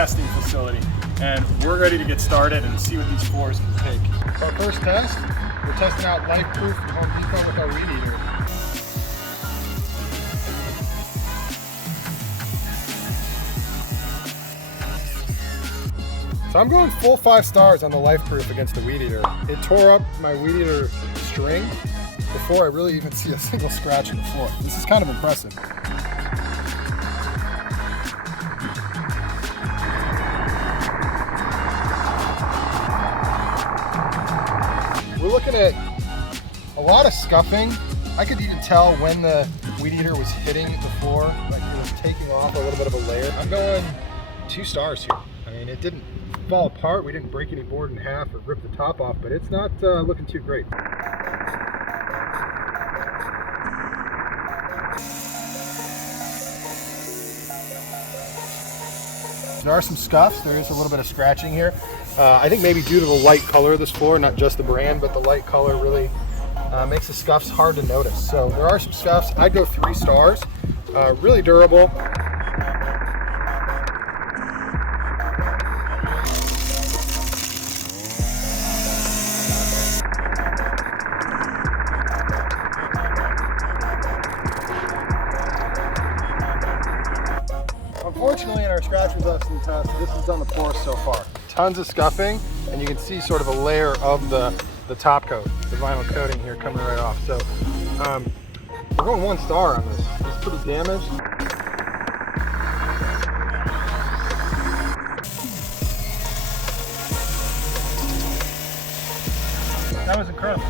testing facility, and we're ready to get started and see what these floors can take. For our first test, we're testing out Lifeproof from Home Depot with our weed eater. So I'm going full 5 stars on the Lifeproof against the weed eater. It tore up my weed eater string before I really even see a single scratch on the floor. This is kind of impressive. We're looking at a lot of scuffing. I could even tell when the weed eater was hitting the floor, like it was taking off a little bit of a layer. I'm going 2 stars here. I mean, it didn't fall apart. We didn't break any board in half or rip the top off, but it's not looking too great. There are some scuffs. There is a little bit of scratching here. I think maybe due to the light color of this floor, not just the brand, but the light color really makes the scuffs hard to notice. So there are some scuffs. I'd go 3 stars. Really durable. Unfortunately, in our scratch resistance test, this has done the poorest so far. Tons of scuffing, and you can see sort of a layer of the top coat, the vinyl coating here coming right off. So we're going 1 star on this. It's pretty damaged. That was incredible.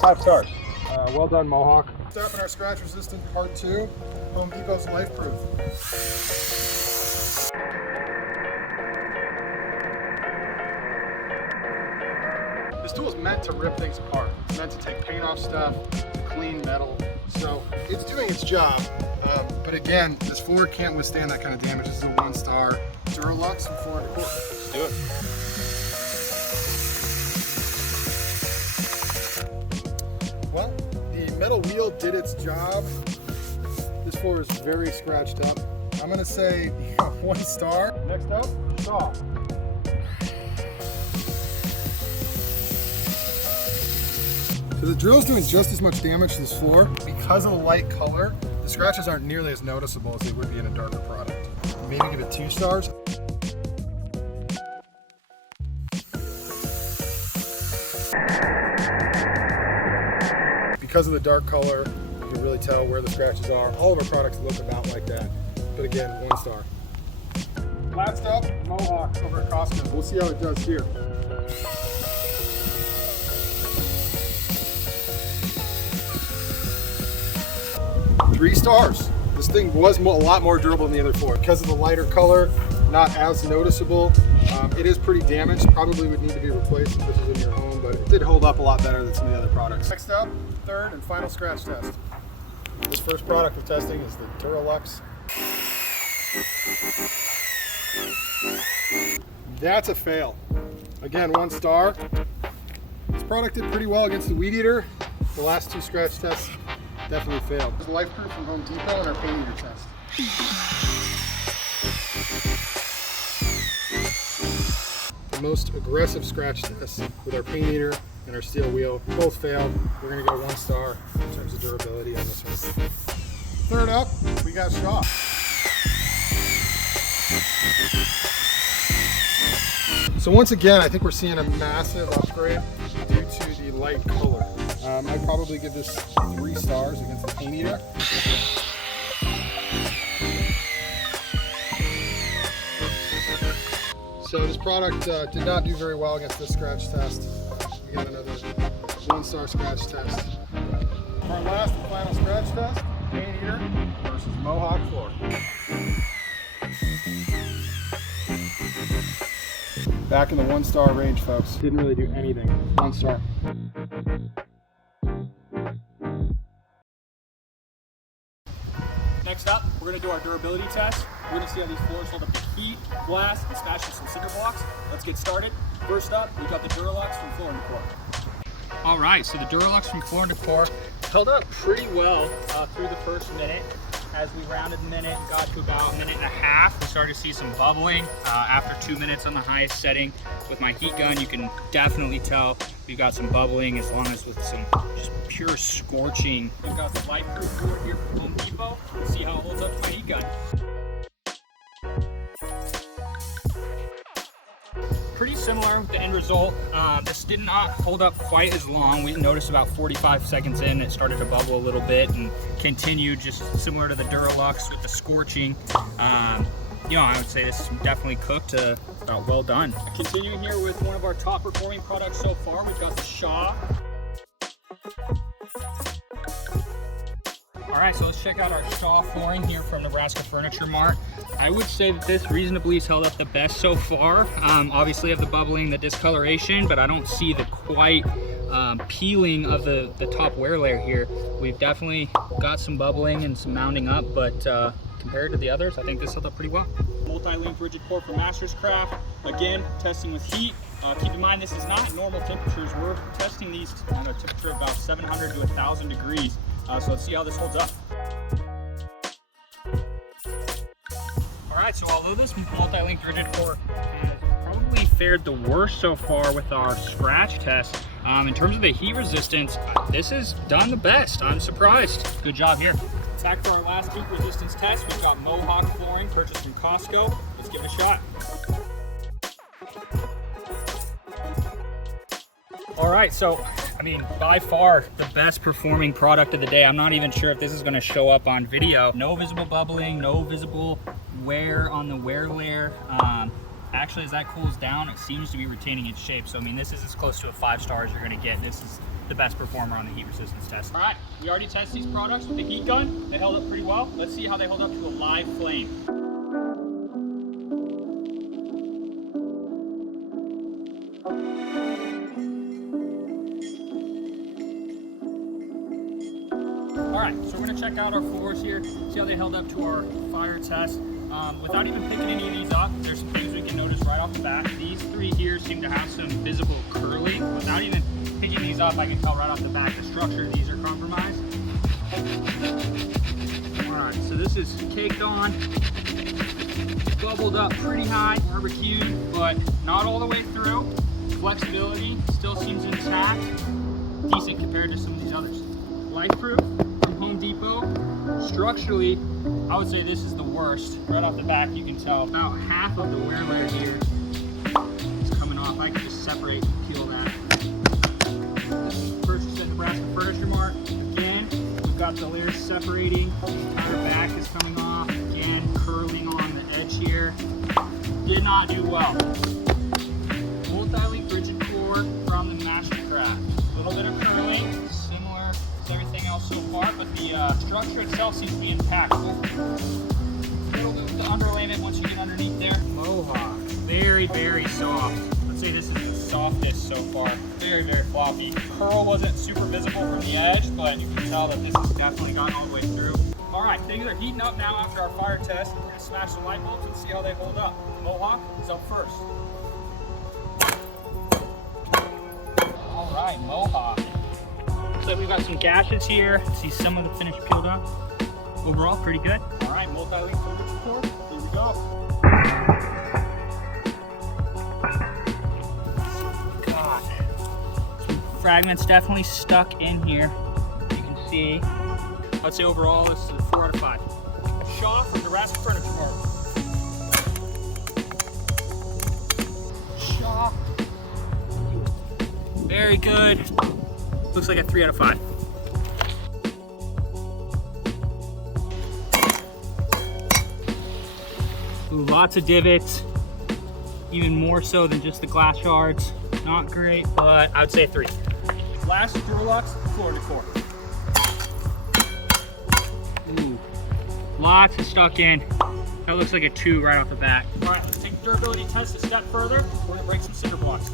5 stars. Well done, Mohawk. Start in our scratch resistant part 2, Home Depot's Lifeproof. This tool is meant to rip things apart. It's meant to take paint off stuff, to clean metal. So it's doing its job. But again, this floor can't withstand that kind of damage. This is a 1 star DuraLux from Floor & Decor. Let's do it. Well, the metal wheel did its job. This floor is very scratched up. I'm gonna say 1 star. Next up, saw. So the drill's doing just as much damage to this floor. Because of the light color, the scratches aren't nearly as noticeable as they would be in a darker product. Maybe give it 2 stars. Because of the dark color, you can really tell where the scratches are. All of our products look about like that. But again, 1 star. Last up, MOHAWK over at Costco. We'll see how it does here. Three stars. This thing was a lot more durable than the other 4. Because of the lighter color, not as noticeable. It is pretty damaged. Probably would need to be replaced if this was in your home, but it did hold up a lot better than some of the other products. Next up, 3rd and final scratch test. This first product we're testing is the DuraLux. That's a fail. Again, 1 star. This product did pretty well against the weed eater. The last 2 scratch tests definitely failed. This is Lifeproof from Home Depot and our paint eater test. The most aggressive scratch test with our paint eater and our steel wheel both failed. We're gonna go 1 star in terms of durability on this one. 3rd up, we got Shaw. So once again, I think we're seeing a massive upgrade due to the light color. I'd probably give this 3 stars against the paint eater. So this product did not do very well against this scratch test. We got another 1 star scratch test. For our last and final scratch test, paint eater versus MOHAWK floor. Back in the 1 star range, folks. Didn't really do anything. 1 star. Next up, we're going to do our durability test. We're going to see how these floors hold up to heat, blast, and smashing some cinder blocks. Let's get started. First up, we got the DuraLux from Floor & Decor. All right, so the DuraLux from Floor & Decor held up pretty well through the first minute. as we rounded the minute and got to about a minute and a half, we started to see some bubbling. After 2 minutes on the highest setting with my heat gun, you can definitely tell we got some bubbling, as long as with some just pure scorching. We've got the Lifeproof board here from Home Depot. Let's see how it holds up to my heat gun. Pretty similar with the end result. This did not hold up quite as long. We noticed about 45 seconds in, it started to bubble a little bit and continued just similar to the DuraLux with the scorching. You know, I would say this is definitely cooked about well done. Continuing here with one of our top performing products so far, we've got the SHA. All right, so let's check out our SHA flooring here from Nebraska Furniture Mart. I would say that this reasonably has held up the best so far. Obviously I have the bubbling, the discoloration, but I don't see the quite peeling of the top wear layer here. We've definitely got some bubbling and some mounding up, but compared to the others, I think this held up pretty well. Multi-link rigid core from Master's Craft. Again, testing with heat. Keep in mind, this is not normal temperatures. We're testing these on a temperature of about 700 to 1,000 degrees. So let's see how this holds up. All right, so although this multi-link rigid core has probably fared the worst so far with our scratch test, in terms of the heat resistance, this has done the best. I'm surprised. Good job here. Back for our last heat resistance test, we've got MOHAWK flooring purchased from Costco. Let's give it a shot. All right, so I mean, by far the best performing product of the day. I'm not even sure if this is gonna show up on video. No visible bubbling, no visible wear on the wear layer. Actually, as that cools down, it seems to be retaining its shape. So I mean, this is as close to a 5-star as you're gonna get. This is the best performer on the heat resistance test. All right, we already tested these products with the heat gun. They held up pretty well. Let's see how they hold up to a live flame. All right, so we're gonna check out our floors here, see how they held up to our fire test. Without even picking any of these up, there's some things we can notice right off the bat. These three here seem to have some visible curling. Without even picking these up, I can tell right off the bat the structure of these are compromised. All right, so this is caked on, bubbled up pretty high, barbecued, but not all the way through. Flexibility still seems intact, decent compared to some of these others. Lifeproof from Home Depot. Structurally, I would say this is the worst. Right off the back, you can tell about half of the wear layer here is coming off. I can just separate and peel that. Purchased at Nebraska Furniture Mart. Again, we've got the layers separating. The entire back is coming off. Again, curling on the edge here. Did not do well. Multi-link rigid core from the Mastercraft. A little bit of curling. Everything else so far, but the structure itself seems to be intact. A little bit with the underlayment once you get underneath there. MOHAWK, very, very soft. Let's say this is the softest so far. Very, very floppy. Curl wasn't super visible from the edge, but you can tell that this has definitely gotten all the way through. All right, things are heating up now after our fire test. We're gonna smash some light bulbs and see how they hold up. MOHAWK is up first. All right, MOHAWK. Looks like we've got some gashes here. See some of the finish peeled up. Overall, pretty good. All right, multi-link furniture core. Here we go. God, some fragments definitely stuck in here. You can see. I'd say overall, this is a 4 out of 5. SHA from Nebraska Furniture Mart. SHA. Very good. Looks like a 3 out of 5. Ooh, lots of divots, even more so than just the glass shards. Not great, but I would say a 3. Last DuraLux floor decor. Ooh, lots of stuck in. That looks like a 2 right off the bat. All right, let's take the durability test a step further. We're gonna break some cinder blocks.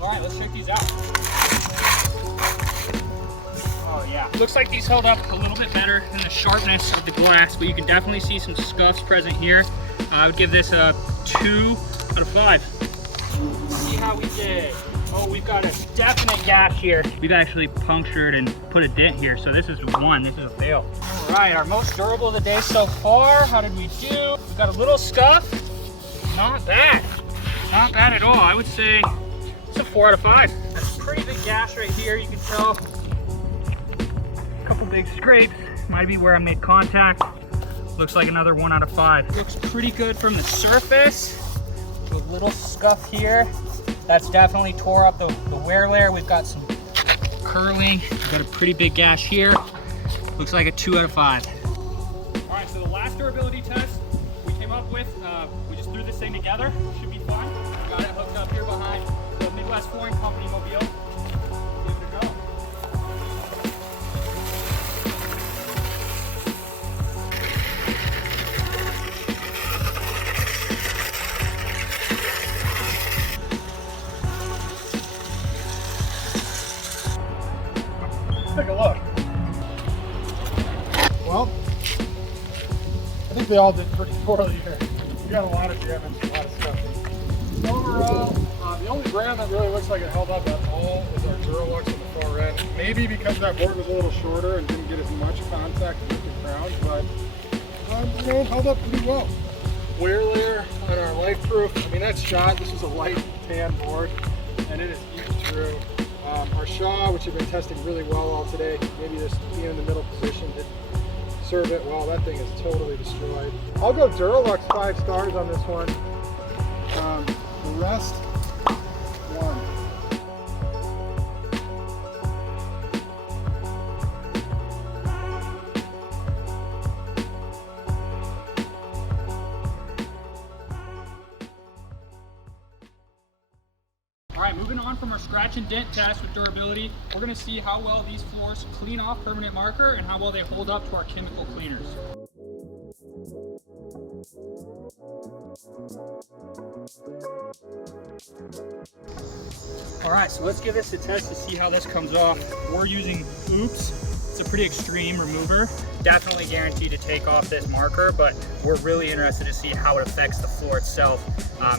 All right, let's check these out. held up a little bit better than the sharpness of the glass, but you can definitely see some scuffs present here. I would give this a 2 out of 5. Let's see how we did. Oh, we've got a definite gash here. We've actually punctured and put a dent here, so this is 1. This is a fail. All right, our most durable of the day so far. How did we do? We've got a little scuff. Not bad. Not bad at all. I would say it's a 4 out of 5. That's a pretty big gash right here. You can tell a couple big scrapes. Might be where I made contact. Looks like another 1 out of 5. Looks pretty good from the surface. A little scuff here. That's definitely tore up the wear layer. We've got some curling. We've got a pretty big gash here. Looks like a 2 out of 5. All right, so the last durability test we came up with, we just threw this thing together. Should be fun. Got it hooked up here behind the Midwest Flooring Company mobile. Give it a go. Take a look. Well, I think they all did pretty poorly here. We got a lot of damage, a lot of stuff. Overall, the only brand that really looks like it held up at all is our DuraLux on the far end. Maybe because that board was a little shorter and didn't get as much contact with the ground, but you know, it held up pretty well. Wear layer on our Lifeproof, I mean that's shot. This is a light tan board, and it is eaten through. Our Shaw, which have been testing really well all today, maybe this being in the middle position didn't serve it well. That thing is totally destroyed. I'll go DuraLux 5 stars on this one. The rest, 1. All right, moving on from our scratch and dent test with durability, we're gonna see how well these floors clean off permanent marker and how well they hold up to our chemical cleaners. All right, so let's give this a test to see how this comes off. We're using Oops. It's a pretty extreme remover. Definitely guaranteed to take off this marker, but we're really interested to see how it affects the floor itself.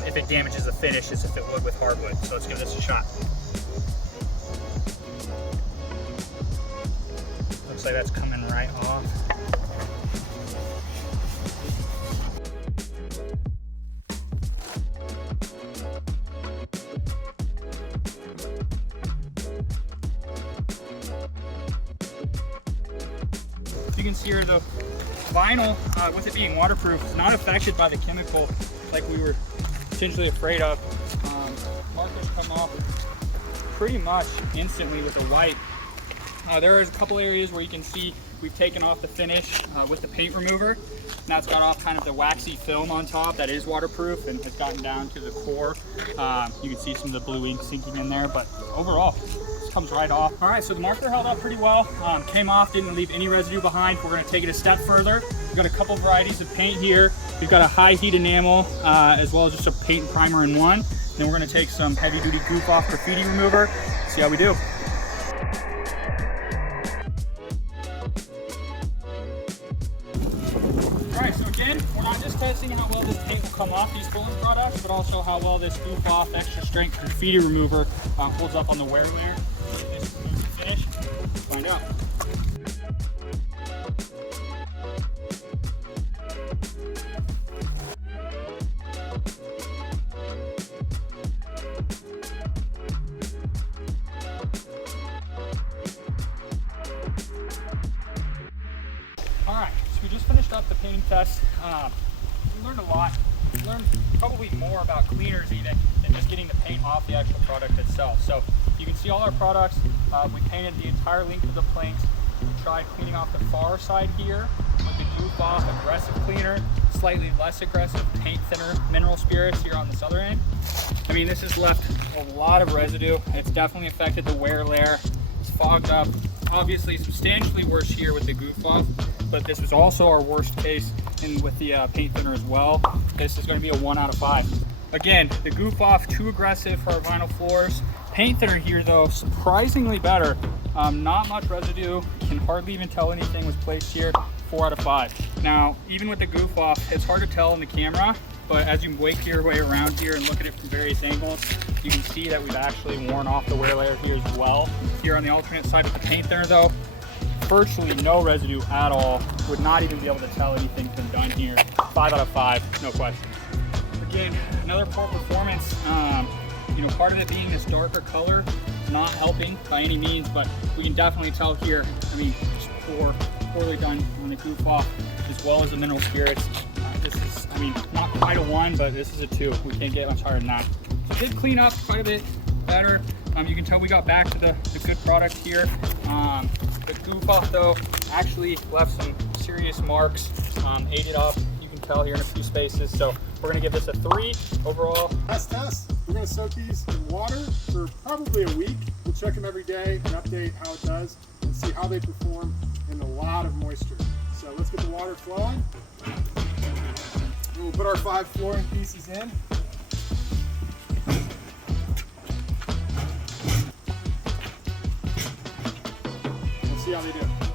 If it damages the finish as if it would with hardwood. So let's give this a shot. Looks like that's coming right off. You can see here the vinyl, with it being waterproof, is not affected by the chemical like we were potentially afraid of. Markers come off pretty much instantly with a wipe. There is a couple areas where you can see we've taken off the finish with the paint remover. And that's got off kind of the waxy film on top that is waterproof and has gotten down to the core. You can see some of the blue ink sinking in there, but overall, this comes right off. All right, so the marker held up pretty well. Came off, didn't leave any residue behind. We're gonna take it a step further. We've got a couple varieties of paint here. We've got a high heat enamel, as well as just a paint and primer in one. Then we're gonna take some heavy duty goof off graffiti remover, see how we do. All right, so again, we're not just testing how well this paint will come off these Fulton products, but also how well this goof off extra strength graffiti remover holds up on the wear layer. This is the finish. Let's find out. All right, so we just finished up the painting test. We learned a lot. We learned probably more about cleaners even than just getting the paint off the actual product itself. So you can see all our products. We painted the entire length of the planks. We tried cleaning off the far side here with the goof off aggressive cleaner, slightly less aggressive paint thinner mineral spirits here on this other end. I mean, this has left a lot of residue. It's definitely affected the wear layer. It's fogged up. Obviously substantially worse here with the goof off, but this was also our worst case with the paint thinner as well. This is going to be a 1 out of 5. Again, the goof off, too aggressive for our vinyl floors. paint thinner here though, surprisingly better. Not much residue, can hardly even tell anything was placed here. 4 out of 5. Now, even with the goof off, it's hard to tell in the camera, but as you wake your way around here and look at it from various angles, you can see that we've actually worn off the wear layer here as well. Here on the alternate side with the paint thinner though, virtually no residue at all. Would not even be able to tell anything's been done here. 5 out of 5, no question. Again, another poor performance. You know, part of it being this darker color, not helping by any means, but we can definitely tell here, I mean, just poorly done on the goof off, as well as the mineral spirits. This is, I mean, not quite a 1, but this is a 2. We can't get much higher than that. So it did clean up quite a bit better. You can tell we got back to the good product here. The goof off though actually left some serious marks, ate it up. You can tell here in a few spaces. So we're gonna give this a 3 overall. Last test, we're gonna soak these in water for probably a week. We'll check them every day and update how it does and see how they perform in a lot of moisture. So let's get the water flowing. We'll put our 5 flooring pieces in. We'll see how they do.